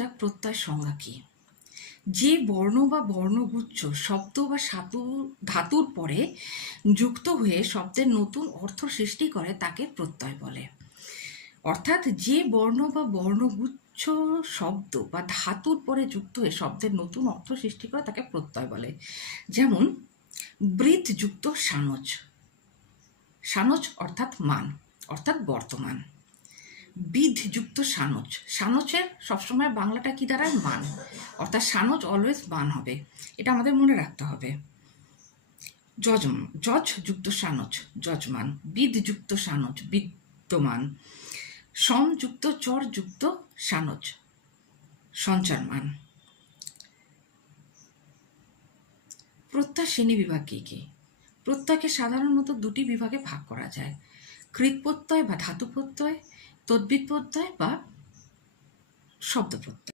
যাক প্রত্যয় সংজ্ঞা কি। যে বর্ণ বা বর্ণগুচ্ছ শব্দ বা ধাতুর পরে যুক্ত হয়ে শব্দের নতুন অর্থ সৃষ্টি করে তাকে প্রত্যয় বলে। অর্থাৎ যে বর্ণ বা বর্ণগুচ্ছ শব্দ বা ধাতুর পরে যুক্ত হয়ে শব্দের নতুন অর্থ সৃষ্টি করে তাকে প্রত্যয় বলে। যেমন বৃথ যুক্ত সানজ, সানজ অর্থাৎ মান অর্থাৎ বর্তমান। বিধ যুক্ত সানজ, সানজের সবসময় বাংলাটা কি দাঁড়ায়? মান, অর্থাৎ সানজ অলওয়েজ মান হবে, এটা আমাদের মনে রাখতে হবে। যজ যুক্ত সানজ যজমান, বিদ যুক্ত সানজ বিদ্যমান, সম যুক্ত চর যুক্ত সানজ সঞ্চারমান। প্রত্যয় শ্রেণী বিভাগ কি কি? প্রত্যয়কে সাধারণত দুটি বিভাগে ভাগ করা যায়, কৃৎ প্রত্যয় বা ধাতু প্রত্যয়, তদ্বিৎ প্রত্যয় বা শব্দ প্রত্যয়।